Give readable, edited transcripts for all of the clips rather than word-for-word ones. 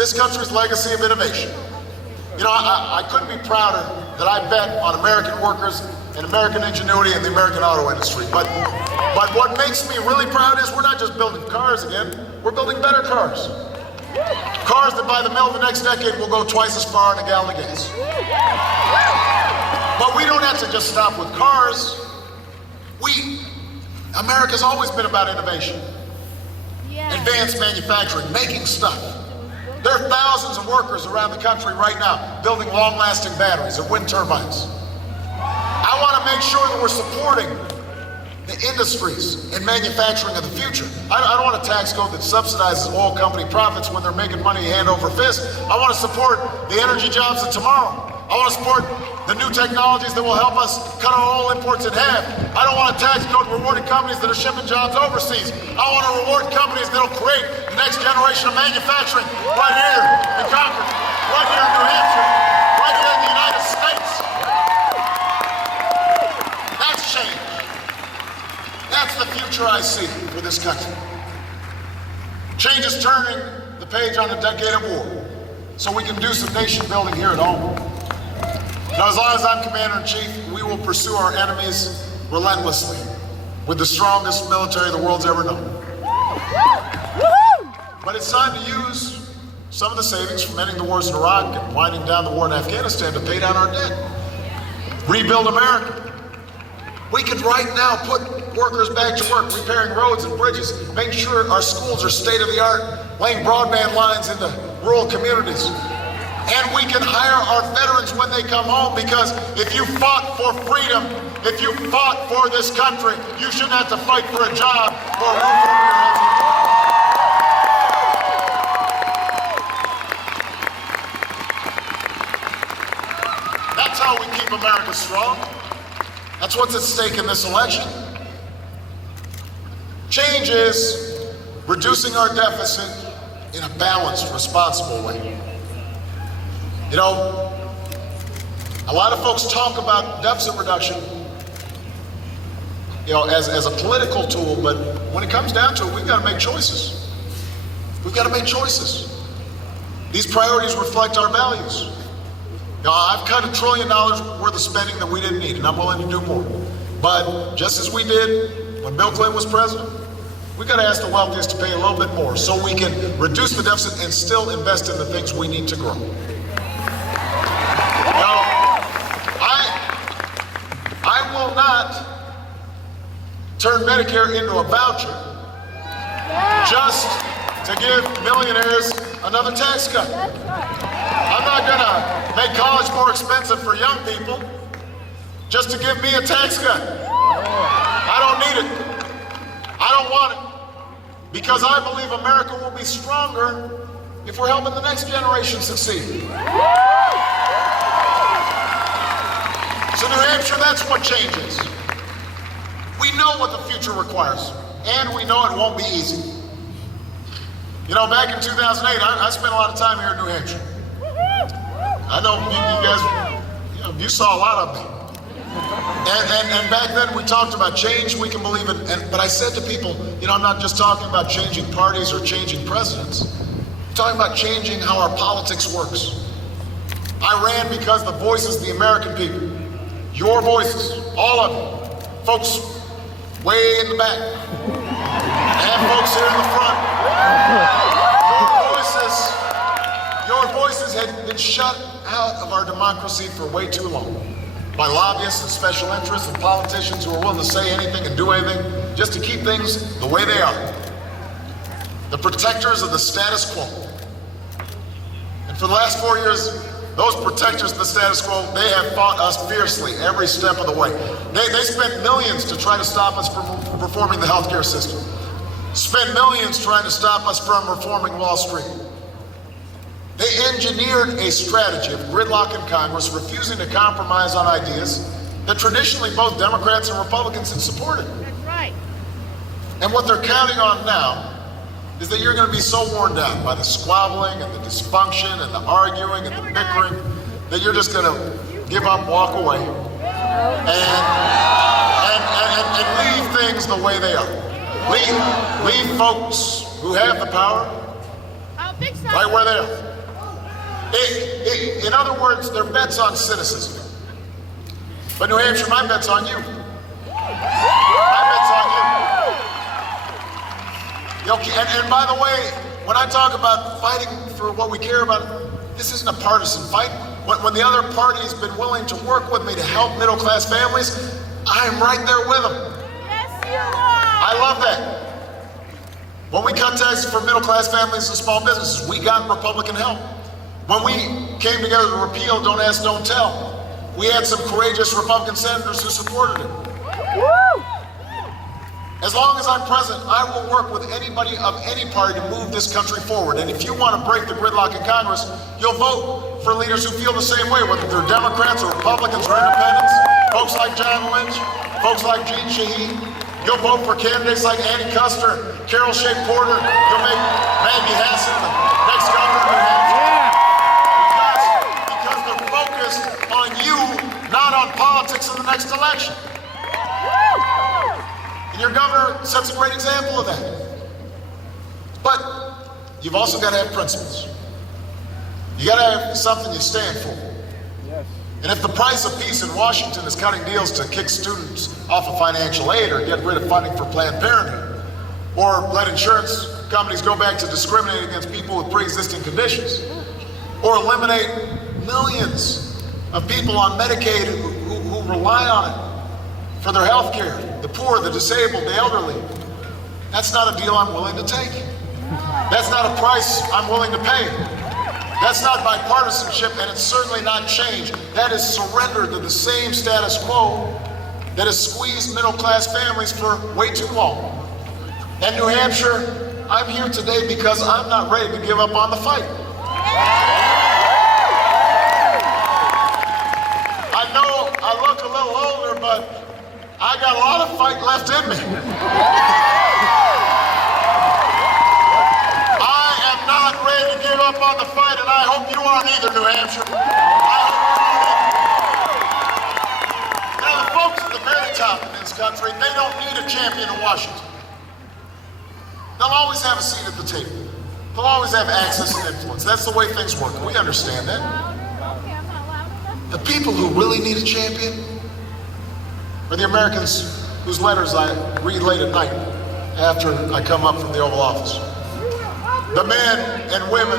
this country's legacy of innovation. You know, I couldn't be prouder that I bet on American workers and American ingenuity in the American auto industry. But what makes me really proud is we're not just building cars again, we're building better cars. Cars that by the middle of the next decade will go twice as far in a gallon of gas. But we don't have to just stop with cars. America's always been about innovation. Advanced manufacturing, making stuff. There are thousands of workers around the country right now building long-lasting batteries and wind turbines. I want to make sure that we're supporting the industries and manufacturing of the future. I don't want a tax code that subsidizes oil company profits when they're making money hand over fist. I want to support the energy jobs of tomorrow. I want to support the new technologies that will help us cut our oil imports in half. I don't want a tax code rewarding companies that are shipping jobs overseas. I want to reward companies that will create the next generation of manufacturing right here in Concord, right here in New Hampshire, right here in the United States. That's change. That's the future I see for this country. Change is turning the page on a decade of war, so we can do some nation building here at home. Now, as long as I'm Commander-in-Chief, we will pursue our enemies relentlessly with the strongest military the world's ever known. But it's time to use some of the savings from ending the wars in Iraq and winding down the war in Afghanistan to pay down our debt. Rebuild America. We could right now put workers back to work, repairing roads and bridges, making sure our schools are state-of-the-art, laying broadband lines into rural communities. And we can hire our veterans when they come home, because if you fought for freedom, if you fought for this country, you shouldn't have to fight for a job or a roof over your head. That's how we keep America strong. That's what's at stake in this election. Change is reducing our deficit in a balanced, responsible way. You know, a lot of folks talk about deficit reduction, you know, as a political tool, but when it comes down to it, we've got to make choices. We've got to make choices. These priorities reflect our values. Now, I've cut $1 trillion worth of spending that we didn't need, and I'm willing to do more. But just as we did when Bill Clinton was president, we've got to ask the wealthiest to pay a little bit more so we can reduce the deficit and still invest in the things we need to grow. Now, I will not turn Medicare into a voucher just to give millionaires another tax cut. I'm not gonna make college more expensive for young people just to give me a tax cut. I don't need it. I don't want it. Because I believe America will be stronger if we're helping the next generation succeed. So New Hampshire, that's what changes. We know what the future requires, and we know it won't be easy. You know, back in 2008, I spent a lot of time here in New Hampshire. I know you guys, you saw a lot of me. And back then we talked about change we can believe in, but I said to people, you know, I'm not just talking about changing parties or changing presidents. I'm talking about changing how our politics works. I ran because the voices of the American people, your voices, all of you, folks way in the back, and folks here in the front, your voices had been shut out of our democracy for way too long by lobbyists and special interests and politicians who are willing to say anything and do anything just to keep things the way they are. The protectors of the status quo. And for the last 4 years, those protectors of the status quo, they have fought us fiercely every step of the way. They spent millions to try to stop us from reforming the healthcare system. Spent millions trying to stop us from reforming Wall Street. They engineered a strategy of gridlock in Congress, refusing to compromise on ideas that traditionally both Democrats and Republicans had supported. That's right. And what they're counting on now is that you're going to be so worn down by the squabbling and the dysfunction and the arguing and the bickering that you're just going to give up, walk away, and leave things the way they are. Leave folks who have the power right where they are. In other words, their bet's on cynicism. But New Hampshire, my bet's on you. My bet's on you. And by the way, when I talk about fighting for what we care about, this isn't a partisan fight. When the other party's been willing to work with me to help middle-class families, I'm right there with them. Yes, you are. I love that. When we cut taxes for middle-class families and small businesses, we got Republican help. When we came together to repeal Don't Ask, Don't Tell, we had some courageous Republican senators who supported it. Woo! As long as I'm president, I will work with anybody of any party to move this country forward. And if you want to break the gridlock in Congress, you'll vote for leaders who feel the same way, whether they're Democrats or Republicans or independents, folks like John Lynch, folks like Gene Shaheed. You'll vote for candidates like Andy Custer, Carol Shea Porter. You'll make Maggie Hassan the next governor of New Hampshire. Because they're focused on you, not on politics in the next election. And your governor sets a great example of that. But you've also got to have principles. You got to have something you stand for. And if the price of peace in Washington is cutting deals to kick students off of financial aid or get rid of funding for Planned Parenthood, or let insurance companies go back to discriminating against people with pre-existing conditions, or eliminate millions of people on Medicaid who rely on it for their health care, the poor, the disabled, the elderly, that's not a deal I'm willing to take. That's not a price I'm willing to pay. That's not bipartisanship, and it's certainly not change. That is surrender to the same status quo that has squeezed middle-class families for way too long. And New Hampshire, I'm here today because I'm not ready to give up on the fight. I know I look a little older, but I got a lot of fight left in me. Up on the fight, and I hope you aren't either, New Hampshire. I hope you aren't either. You know, the folks at the very top in this country, they don't need a champion in Washington. They'll always have a seat at the table. They'll always have access and influence. That's the way things work. We understand that. The people who really need a champion are the Americans whose letters I read late at night after I come up from the Oval Office. The men and women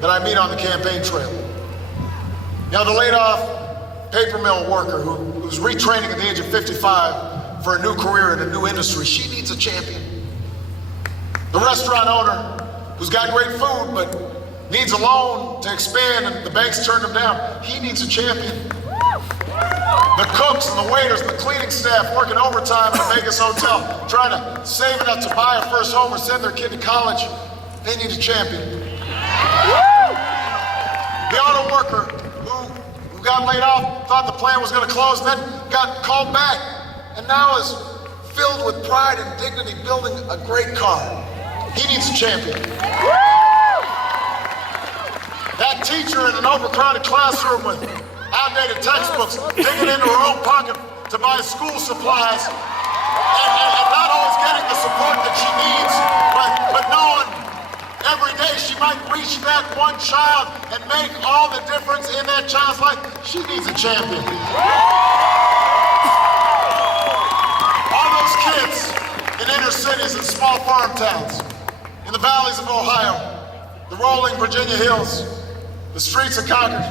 that I meet on the campaign trail. You know, the laid-off paper mill worker who's retraining at the age of 55 for a new career in a new industry, she needs a champion. The restaurant owner who's got great food but needs a loan to expand and the banks turned him down, he needs a champion. The cooks and the waiters and the cleaning staff working overtime at a Vegas hotel, trying to save enough to buy a first home or send their kid to college, they need a champion. The auto worker who got laid off, thought the plant was going to close, and then got called back, and now is filled with pride and dignity building a great car. He needs a champion. That teacher in an overcrowded classroom with outdated textbooks, digging into her own pocket to buy school supplies, and not always getting the support that she needs, but knowing every day she might reach that one child and make all the difference in that child's life. She needs a champion. All those kids in inner cities and small farm towns, in the valleys of Ohio, the rolling Virginia hills, the streets of Concord,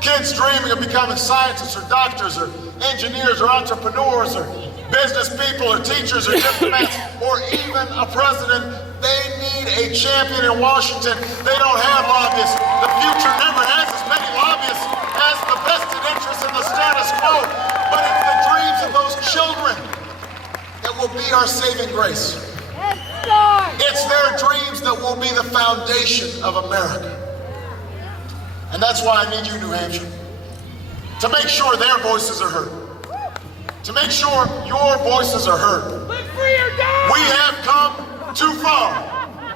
kids dreaming of becoming scientists or doctors or engineers or entrepreneurs or business people or teachers or diplomats or even a president. They need a champion in Washington. They don't have lobbyists. The future never has as many lobbyists as the vested interests in the status quo. But it's the dreams of those children that will be our saving grace. It's their dreams that will be the foundation of America. And that's why I need you, New Hampshire, to make sure their voices are heard. To make sure your voices are heard. We have come too far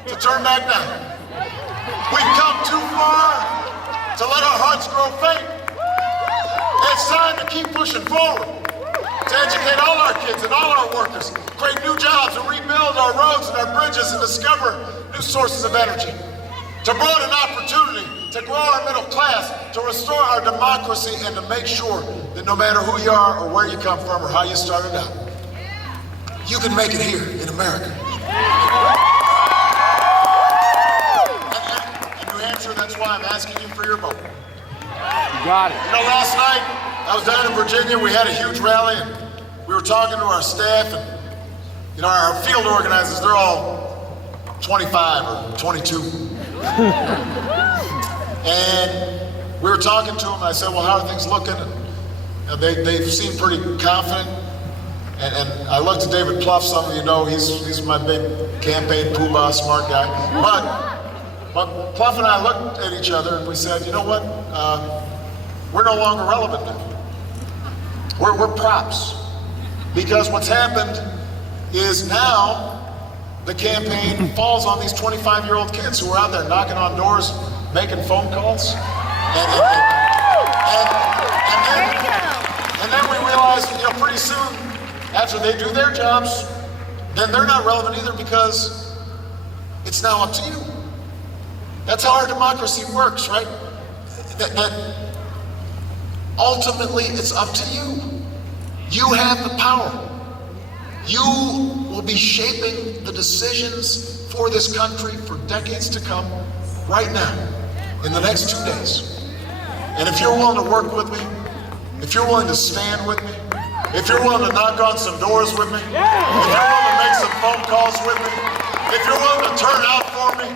to turn back now. We've come too far to let our hearts grow faint. It's time to keep pushing forward, to educate all our kids and all our workers, create new jobs and rebuild our roads and our bridges and discover new sources of energy, to broaden opportunity, to grow our middle class, to restore our democracy, and to make sure that no matter who you are or where you come from or how you started out, you can make it here in America. And New Hampshire, that's why I'm asking you for your vote. You got it. You know, last night, I was down in Virginia, we had a huge rally, and we were talking to our staff, and you know, our field organizers, they're all 25 or 22. And we were talking to them, and I said, well, how are things looking? And they seemed pretty confident. And I looked at David Plouffe, some of you know, he's my big campaign poobah, smart guy. But Plouffe and I looked at each other and we said, you know what? We're no longer relevant now. We're props. Because what's happened is now the campaign falls on these 25-year-old kids who are out there knocking on doors, making phone calls. And then we realized, you know, pretty soon, after they do their jobs, then they're not relevant either because it's now up to you. That's how our democracy works, right? That ultimately it's up to you. You have the power. You will be shaping the decisions for this country for decades to come right now, in the next 2 days. And if you're willing to work with me, if you're willing to stand with me, if you're willing to knock on some doors with me, if you're willing to make some phone calls with me, if you're willing to turn out for me,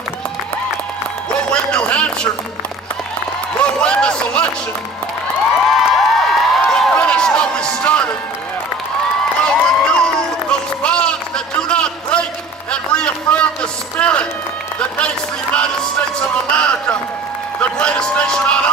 we'll win New Hampshire. We'll win this election. We'll finish what we started. We'll renew those bonds that do not break and reaffirm the spirit that makes the United States of America the greatest nation on